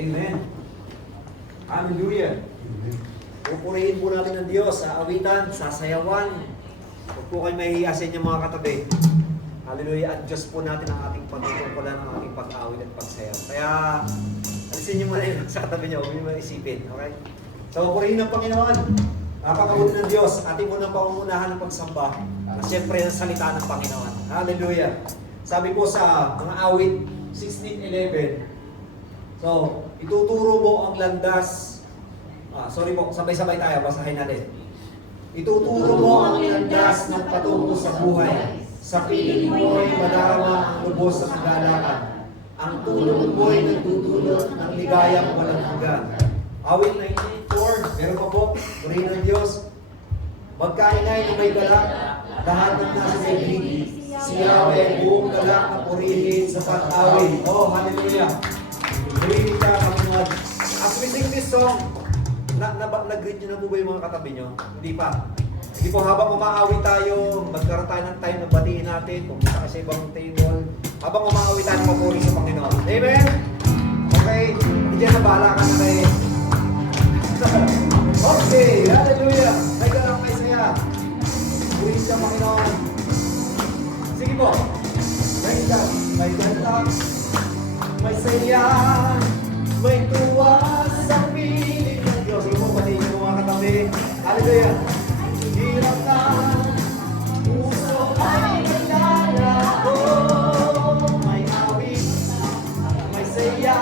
Amen. Hallelujah. Pupurihin po natin ang Diyos sa awitan, sa sayawan. Huwag po kayo mahihiya sa inyong mga katabi. Hallelujah. At Diyos po natin ang ating pagtutungkulan, ang ating pag-awit at pagsayaw. Kaya, alisin niyo muna yun sa katabi niyo. Huwag niyo maisipin. Okay? So, pupurihin ng Panginoon. Napakabuti ng Diyos. Ating munang pangungunahan ng pagsamba. Na siyempre ang salita ng Panginoon. Hallelujah. Sabi po sa mga awit 16:11. So, ituturo mo ang landas. Sorry po, sabay-sabay tayo. Basahin natin. Ituturo mo ang landas ng patungo sa buhay. Sa piling mo'y madarama ang lubos sa kagalakan. Ang tulong mo'y nagtutulot ng ligayang walang hanggan. Awit 94, meron pa po, purihin ng Diyos. Magkaingay na may galak, lahat ng nasa daigdig. Si Yahweh, buong galak na purihin sa pag-awit. Oh, hallelujah. Purihin ka, Panginoon. As we sing this song, nag-greet nyo na po ba yung mga katabi nyo? Hindi pa. Hindi po, habang umaawit tayo, magkaroon tayo ng time na batiin natin, pumunta ka sa ibang table. Habang umaawit tayo, mapuri sa Panginoon. Amen? Okay? Hindi na bahala ka na kayo. Okay, hallelujah. May galang, may saya. Purihin sa Panginoon. Sige po. May galang, may saya, may tuwa sa piling ng Diyos. Sige po, batiin nyo mga katabi. Hallelujah. Hirap na, puso ay naglalako. May awit, may saya,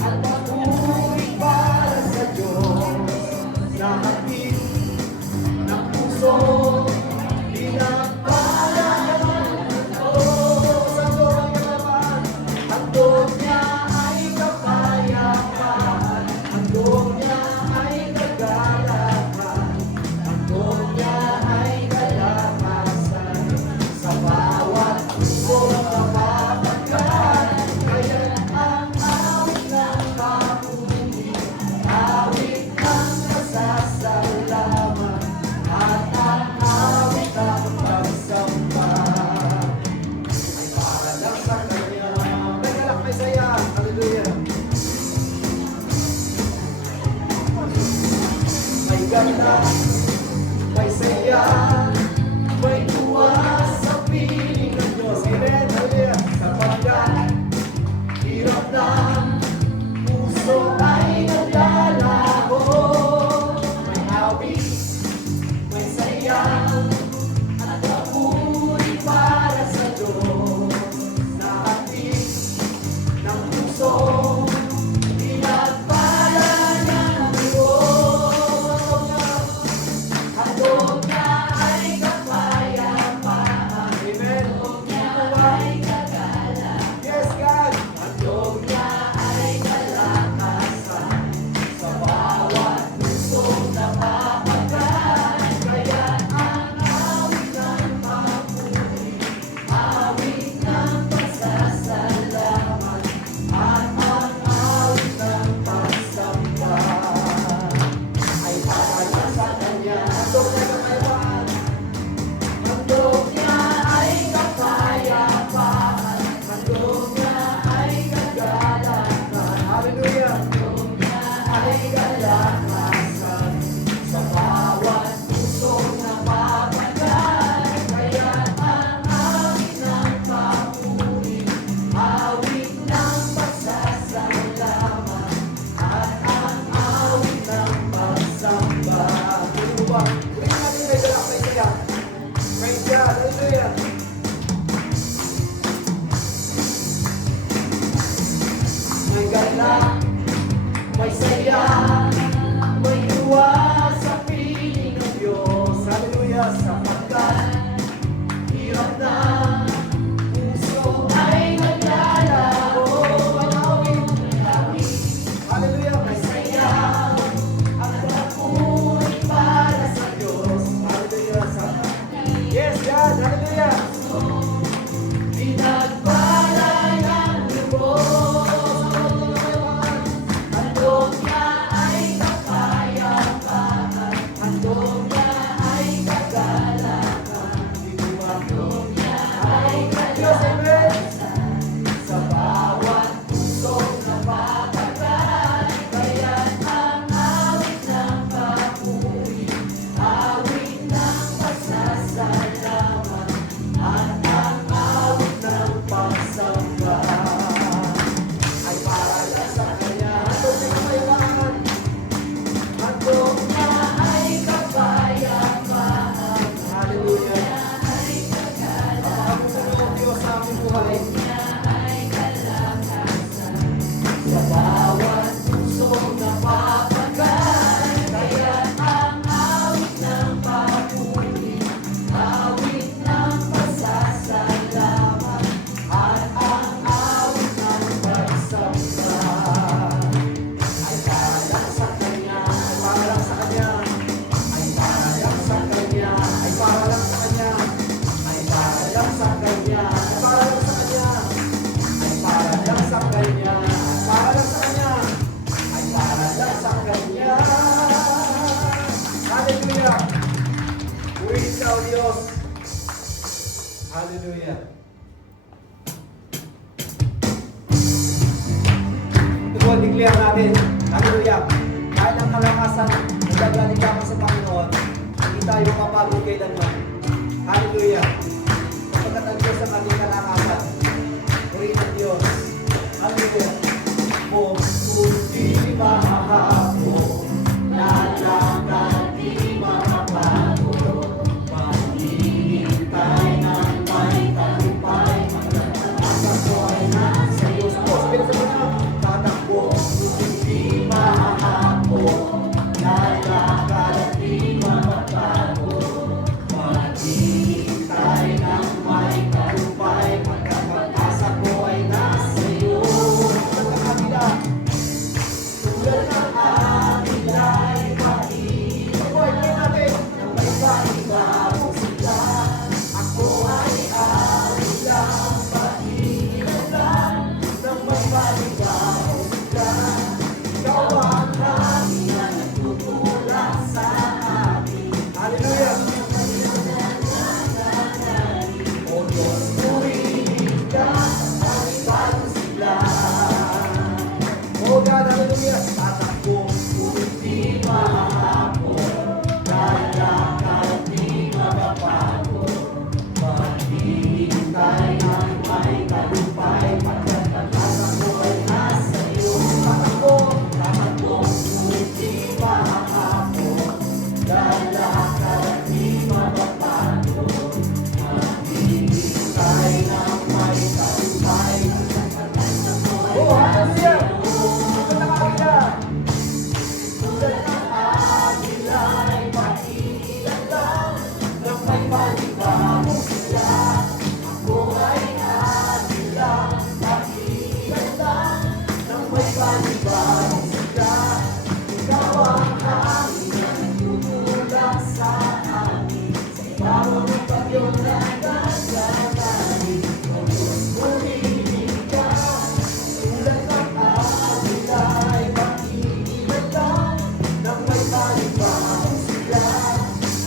at papuri para sa Diyos. Sa hatid ng puso, pinagpalayan ito. Sa Diyos ang kalaman, ang Diyos niya ay kapayapaan. Ang Diyos niya ay kagalakan. Ang Diyos niya ay kalakasan. Sa bawat puso mapapagkan. Kaya ang awit ng papuri, awit ng pasasalamat, at ang awit ng pagsamba ay para lang sa Kanya. May galak, may saya. Hallelujah. May ganda, may saya, may tuwa sa piling ng Diyos. Amen. Hallelujah. Sapagkat hirap na, puso ay naglalako. May awit, may saya, at papuri para sa Diyos. Sa hatid ng puso, pinagpala ng Diyos. Ang Diyos niya ay kapayapaan. Amen. Ang Diyos niya ay kagalakan. Yes, God. Ang Diyos niya ay kalakasan. Sa bawat puso napapagaan. Kaya ang awit ng papuri, awit ng pasasalamat, at ang awit ng pagsamba ay para sa Kanya. Ang Diyos niya ay kapayapaan. Ang Diyos niya ay kagalakan. Hallelujah. Ang Diyos niya ay kalakasan. Sa bawat puso napapagaan. Kaya ang awit ng papuri, awit ng pasasalamat, at ang awit ng pagsamba. Diba? Ulit natin may galak, may saya. Praise God. Hallelujah. May galak, may saya, may tuwa sa piling ng Diyos. Hallelujah. Sapagkat hirap na, puso ay naglalako. May awit, hallelujah. May saya, at papuri para sa Diyos. Hallelujah. Yes, God. Hallelujah. Pinagpala ng lubos. Ang Diyos niya ay kapayapaan. Hallelujah. Ito po, declare natin. Hallelujah. Kahit ang kalakasan, nagagaling lamang sa Panginoon, hindi tayo mapapagod kailanman. Hallelujah. Kapagkat ang Diyos ang ating kalakasan, purihin ang Diyos. Hallelujah. Kung hindi mahahapo, lalakad di makapagod, maghihintay ng may tagumpay, magkakasa ko ay nasa Diyos. Sabihin sa mga tatakbo, hindi mahahapo, lalakad di makapagod, maghihintay ng may tagumpay, magkakasa ko ay nasa iyo. Tulad ng atila'y pahin. Pag-workin natin ng may panibagong sigla. Ako ay awilang pahihilan ng may panibagong sigla. Ikaw ang hangin na nagtutulak sa atin. Hallelujah! O Diyos, purihin ka ang panibagong sigla. Oh God, hallelujah. Tatakbo, hindi mahahapo, lalakad di makapagod, maghihintay ng may tagumpay, pagkatapos ako ay nasa iyo. Tatakbo, tatakbo, hindi mahahapo, lalakad di makapagod, maghihintay ng may tagumpay, pagkatapos ako ay nasa iyo. Tulad ng agila'y pahilan lang ng may panibagong sigla. Ako ay agilang pahilan lang ng may panibagong sigla. Ikaw ang hangin na nagtutulak sa amin, sa ibabaw ng bagyo na nagdadaanin. O Diyos, purihin ka. Tulad ng agila'y pahilan lang ng may panibagong sigla.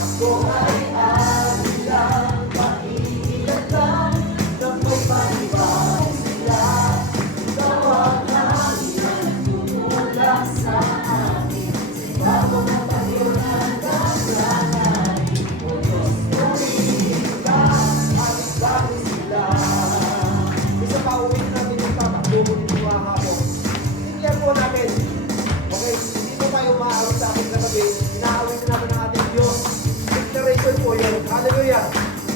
Ako ay agilang pahilan lang ng may panibagong sigla. Ikaw ang hangin na nagtutulak sa amin, sa ibabaw ng bagyo na nagdadaanin. O Diyos, purihin ka, aming bagong sigla. Isa pa, uwin natin yung tatakbo mo dito mga hapon. Tingnan po natin. Okay, hindi po tayo maawit sa ating katabi. Inaawit na natin ang ating Diyos. Declaration po yun. Hallelujah.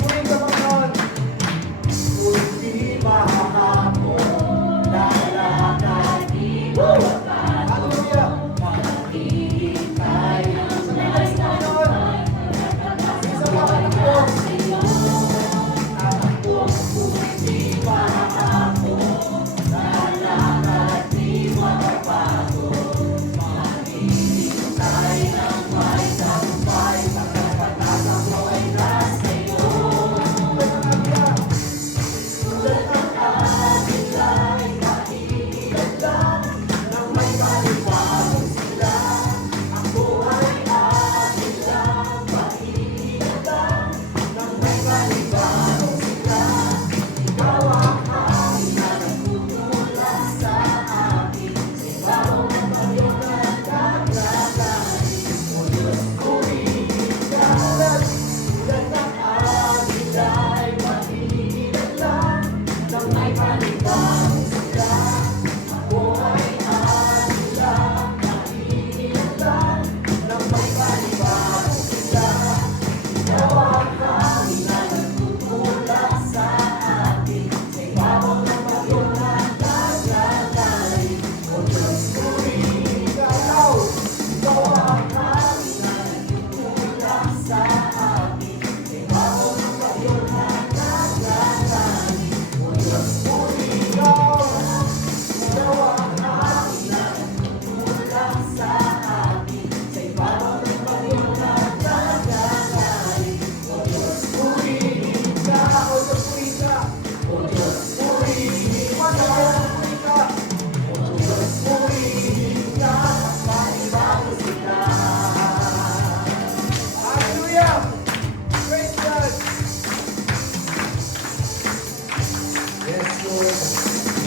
Purihin ka Panginoon. Kung di mahahapo, lalakad di makapagod. Hallelujah. Maghihintay ng may Panginoon. Isa pa, tatakbo. Tatakbo, kung di mahahapo, lalakad di makapagod, maghihintay ng may tagumpay, pagkatapos ako ay nasa iyo. Tulad ng agila'y pahilan lang ng may panibagong sigla. Ako ay agilang pahilan lang ng may panibagong sigla. Ikaw ang hangin na nagtutulak sa akin, sa ibabaw ng bagyo na nagdadaanin. O Diyos, purihin ka. Tulad ng agila'y pahilan lang ng may panibagong sigla. Ako ay agilang pahilan lang ng may panibagong sigla. Ikaw ang hangin na nagtutulak sa atin, sa ibabaw ng bagyo na nagdadaanin. O Diyos, purihin ka. Ikaw ang hangin na nagtutulak sa atin, sa ibabaw ng bagyo na nagdadaanin. O Diyos, purihin ka.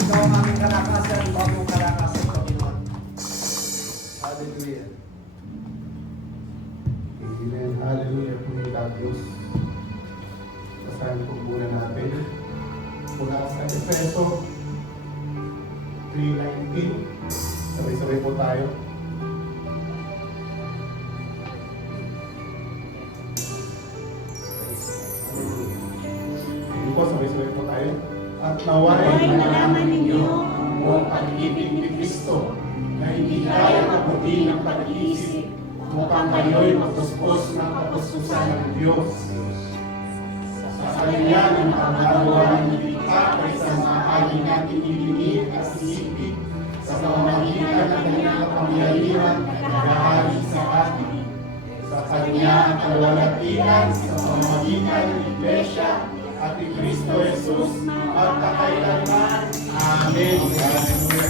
Ikaw ang aming kalakasan, ikaw ang kalakasan, Panginoon. Hallelujah. Amen. Hallelujah. Pumila Diyos. Basahin po muna natin. Mula sa Efeso 3:19. Sabay-sabay po tayo. Hindi po, sabay-sabay po tayo. At naway nalaman ninyo ang buong pag-ibig ni Kristo na hindi kaya mabuti ng pag-iisip mukhang kayo'y magpuspos ng kapustusan ng Diyos. Sa Kanya ng makagagawa ng kita kaysa maaari natin ibigin at isipin sa pamamagitan ng Kanyang kapangyarihan na naghahari sa atin. Sa Kanya ang kalwalatian sa pamamagitan ng Iglesia at ni Kristo Jesus magkakailanman. Amen. Hallelujah.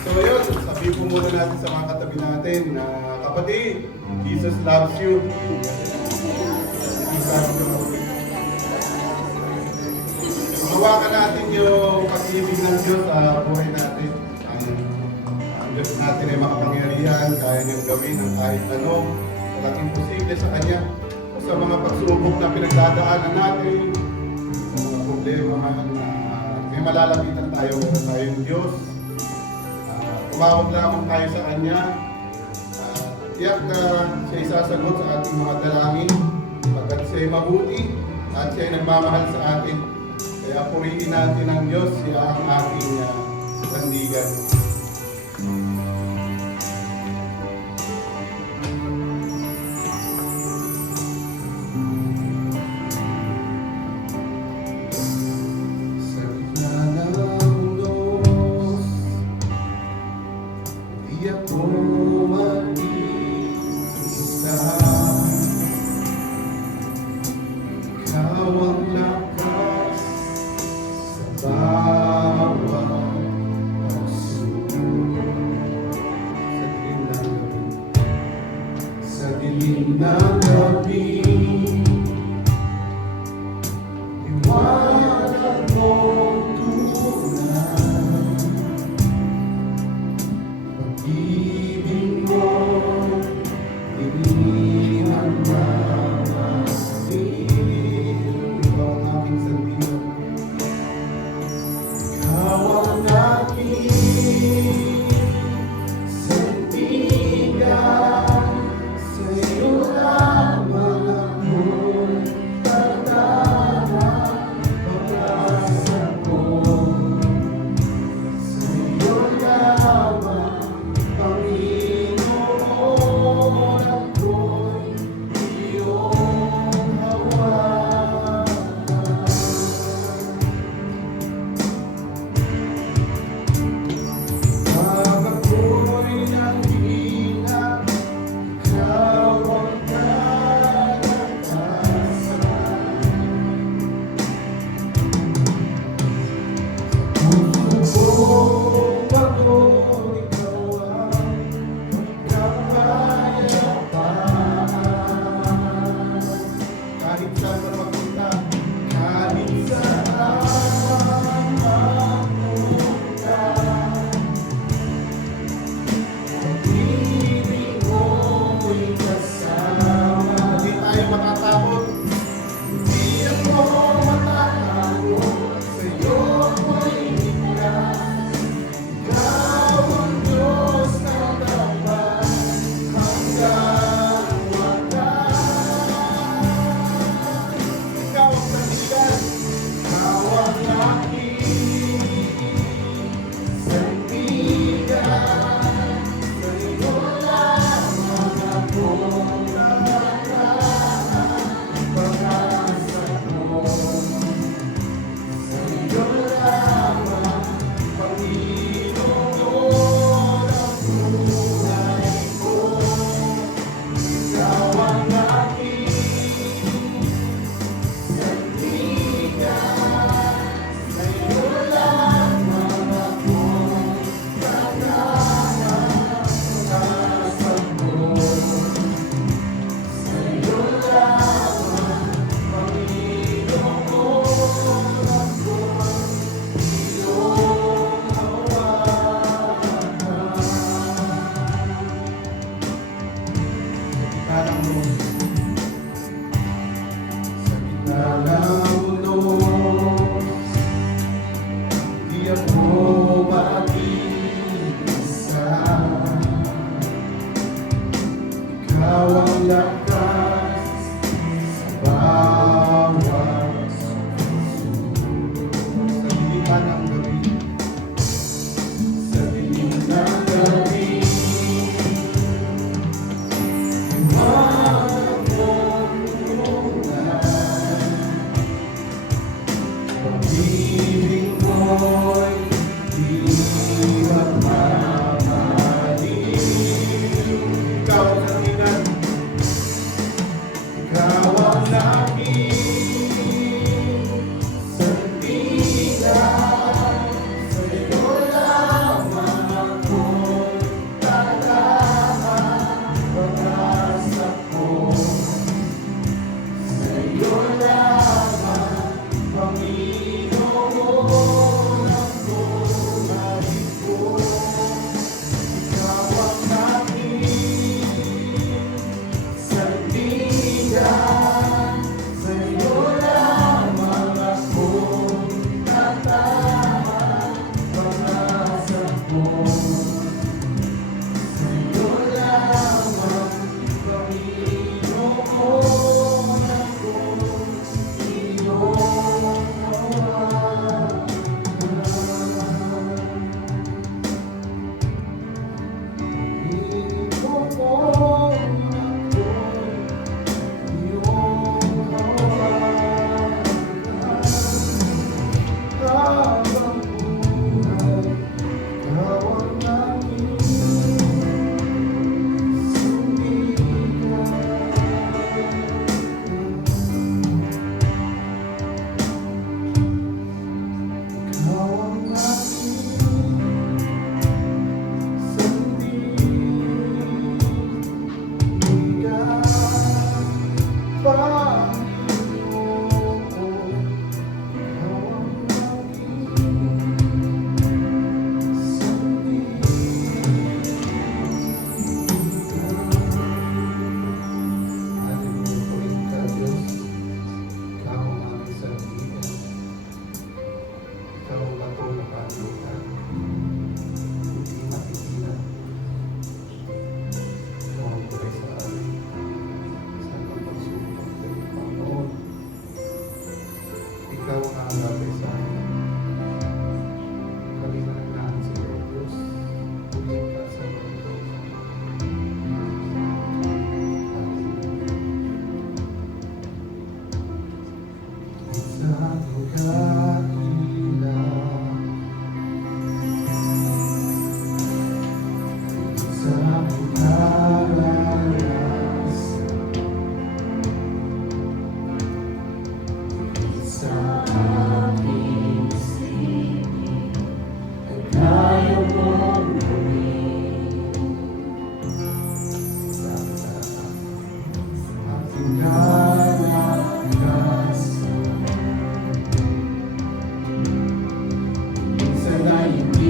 So yun, sabihin po muna natin sa mga katabi natin na kapatid, Jesus loves you. Jesus loves you. Hawakan natin yung pag-ibig ng Diyos sa buhay natin. Ang Diyos natin ay makapangyarihan, kaya niyang gawin ang kahit ano, talagang imposible sa Kanya. Sa mga pagsubok na pinagdadaanan natin, sa mga problema na may malalapitan tayo, meron tayong Diyos. Tumawag lamang tayo sa Kanya. Tiyak na siya isasagot sa ating mga dalangin pagkat siya ay mabuti at siya ay nagmamahal sa atin. Kaya purihin natin ang Diyos, siya ang ating sandigan. Sa gitna ng Diyos, di ako mag-isa. Ikaw ang lakas sa bawat pagsubok. Sa dilim ng gabi, liwanag mong tugunan. Pag-ibig mo, iniwan na mahalin. Ikaw ang aking sandigan. Ikaw ang aking sandigan. Sa iyo lamang ako'y tatama. Pag-asa ko, sa iyo lamang, Panginoon, ako'y iyong hawakan.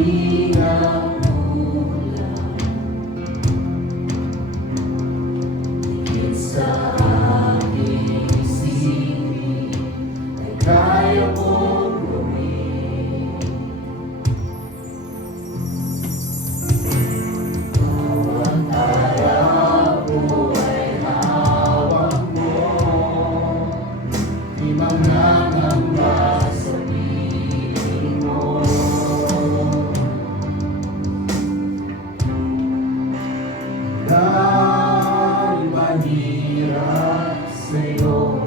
hirap ulan, higit sa aking isipin ay kaya mong gawin. Bawat araw ko ay hawak mo, di mangangamba sa piling mo. Walang mahirap sa'yo,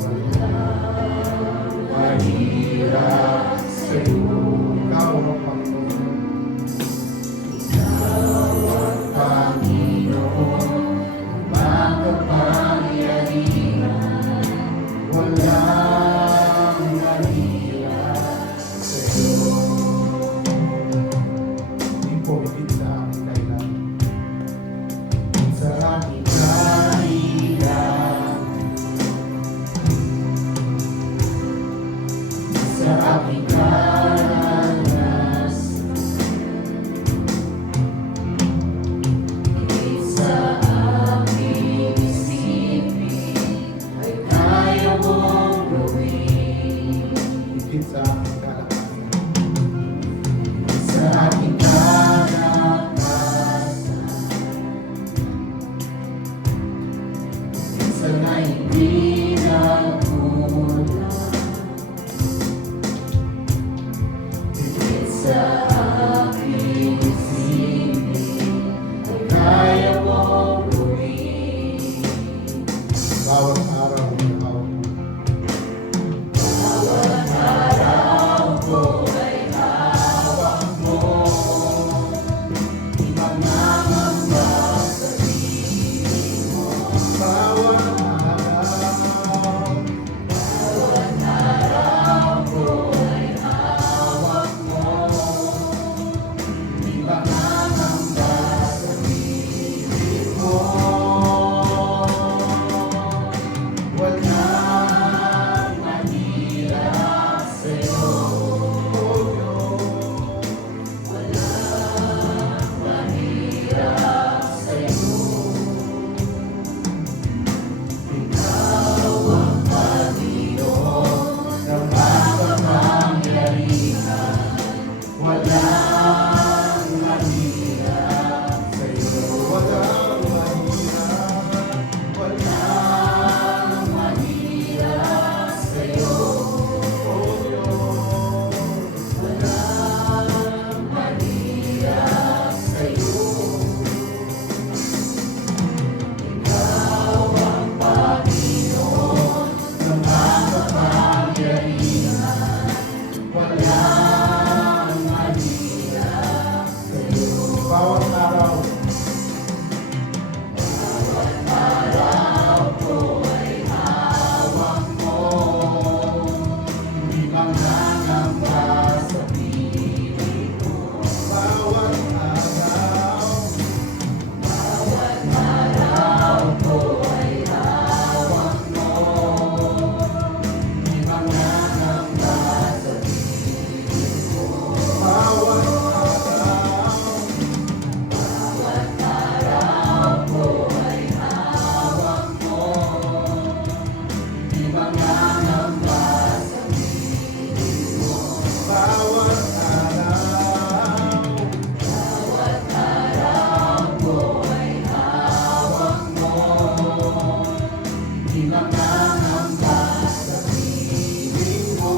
walang mahirap sa'yo. Ikaw ang Panginoon. Ikaw ang Panginoon, makapangyarihan. Walang mahirap sa'yo. Hindi po higit sa aking kailan, higit sa aking kailan, sa aking karanas, higit sa aking isipin ay kaya mong gawin. Higit sa aking kalakasan, sa aking kalakasan, sa na hindi nagkulang. Higit sa aking isipin ay kaya mong gawin. Bawat araw ikaw, bawat araw ko ay hawak mo, di mangangamba sa piling mo. Bawat araw ko ay hawak mo, di mangangamba sa piling mo. Walang mahirap sa'yo, walang mahirap sa'yo. Ikaw ang Panginoon na makapangyarihan. Walang mahirap sa'yo, walang mahirap, walang mahirap sa'yo. Oh Diyos, walang mahirap sa'yo. Ikaw ang Panginoon na makapangyarihan. Walang mahirap sa'yo. Bawat araw, bawat araw ko ay hawak mo, di mangangamba sa piling mo. Bawat araw ko ay hawak mo, di mangangamba sa piling mo. Bawat araw ko ay hawak mo, di mangangamba sa piling mo. Bawat araw ko ay hawak mo, di mangangamba sa piling mo.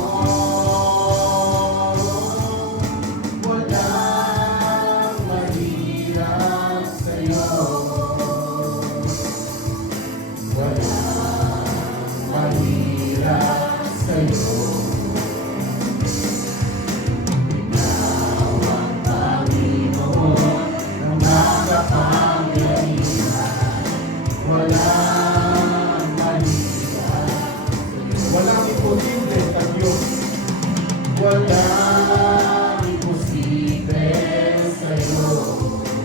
Walang mahirap sa'yo, walang mahirap sa'yo. Ikaw ang Panginoon na makapangyarihan. Walang mahirap sa'yo. Walang imposible sa Diyos. Walang imposible sa'yo.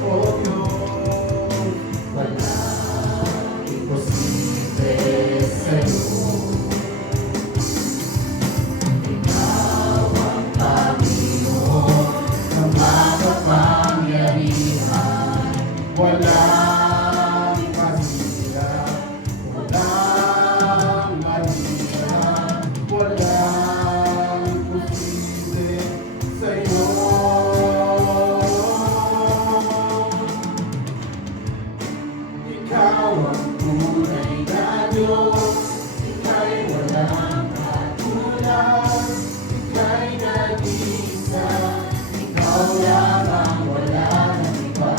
Oh Diyos, walang imposible sa'yo. Ikaw ang Walang mahirap, walang mahirap, walang imposible sa'yo. Ikaw ang tunay na Diyos, ika'y walang katulad, ika'y nag-iisa, ikaw lamang wala nang iba.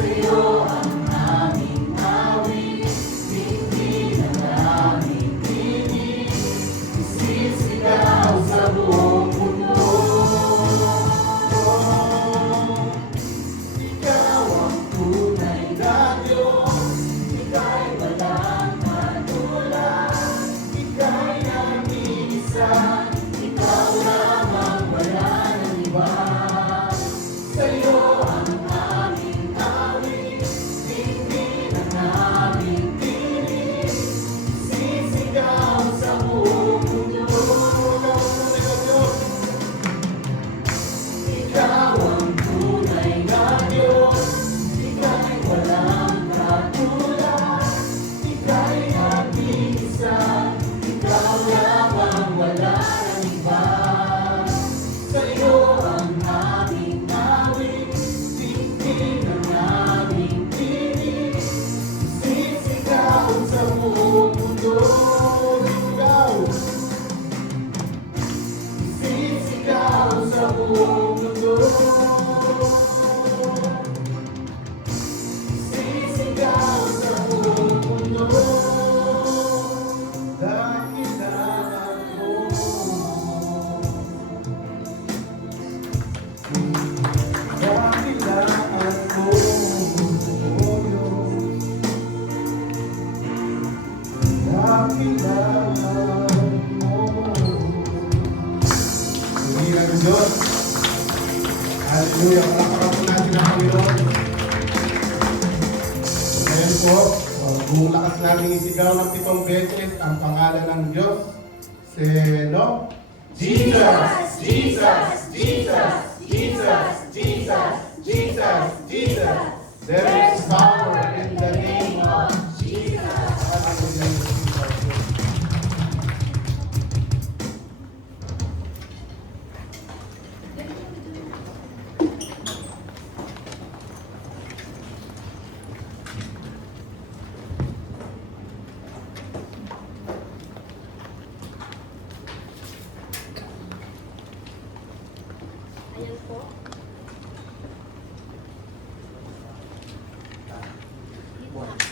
Sa'yo ang aming awit, hindi na namin tinig, isisigaw sa buong mundo. Ikaw ang tunay na Diyos, ika'y walang katulad, ika'y nag-iisa, ikaw lamang wala nang iba. Sa'yo ang aming awit, hindi na namin tinig, sisigaw sa buong mundo. Ikaw ang tunay na Diyos, ika'y walang katulad, ika'y nag-iisa, ikaw lamang wala nang iba. Sa'yo ang aming awit, hindi na namin tinig, sisigaw sa buong mundo. Sisigaw sa buong mundo. Sisigaw sa buong mundo. Dakilaan mo. Dakilaan mo, O Diyos. Dakilaan mo. Purihin ang Diyos. Hallelujah. Palakpakan po natin ang Panginoon. Ngayon po, buong lakas namin isigaw ng 7 beses ang pangalan ng Diyos. Selo. Jesus! Jesus! Jesus! Jesus! Jesus! Jesus! Jesus! There is power in the name of Jesus. Hallelujah. Ayan po. Dito na.